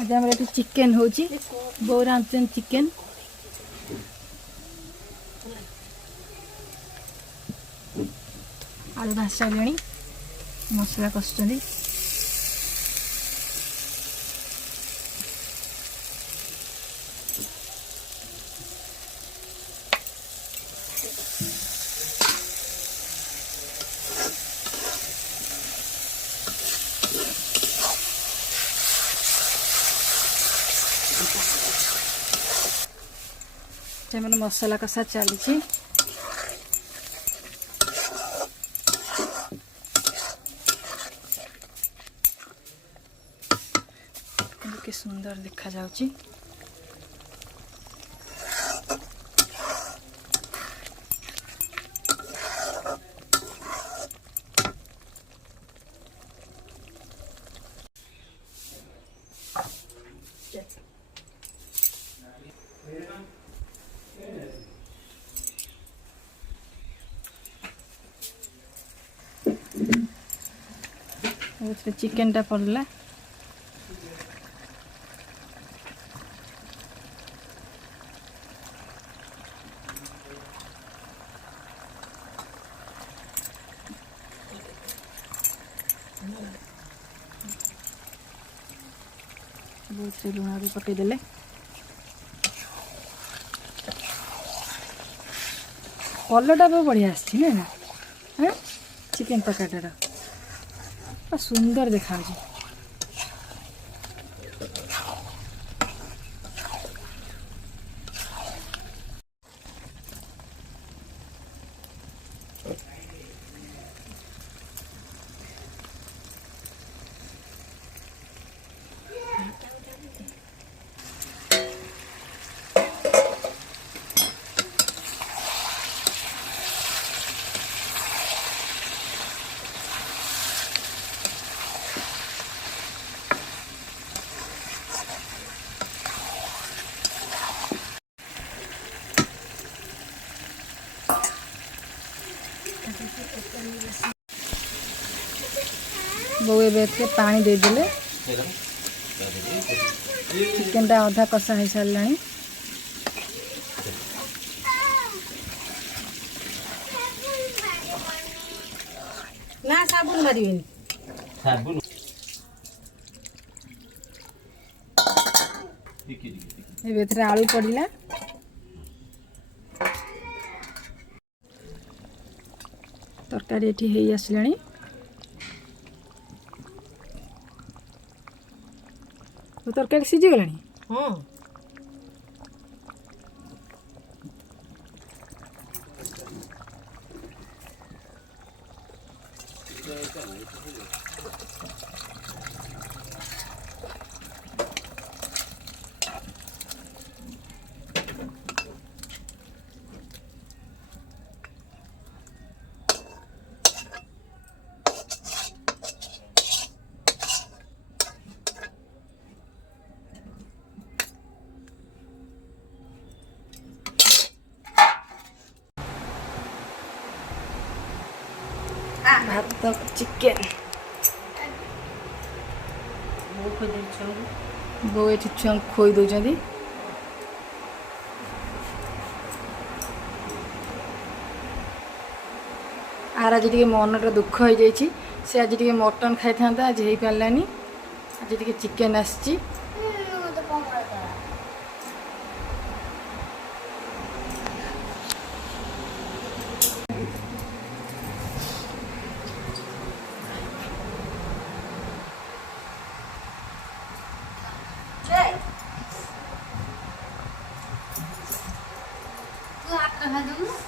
आज आम चिकेन हो बो रांधुन चिकेन आलू भाज सारे मसला कषुच्च मैंने मसला कषा चली के सुंदर देखा जाउची। चिकेन टा पड़ला बहुत लुण भी पकईदे कलरटा बहुत बढ़िया ना हाँ चिकेन तरकारीटा सुंदर देखा बो ए पानी देदेले चिकेन टा अधा कषा हो सारा ना साबुन मारिबेनी साबुन ए आलू पड़ला तरकारी एठी हेई आसलानी तरकारी सीझी गलानी हां भात चिकेन बो ये छुआ खोई दौरान आर आज टे मनटा दुख हो जाए से आज टे मटन खाई था आज हो पारानी आज टे चिकेन आसी तू हाथ रखा दो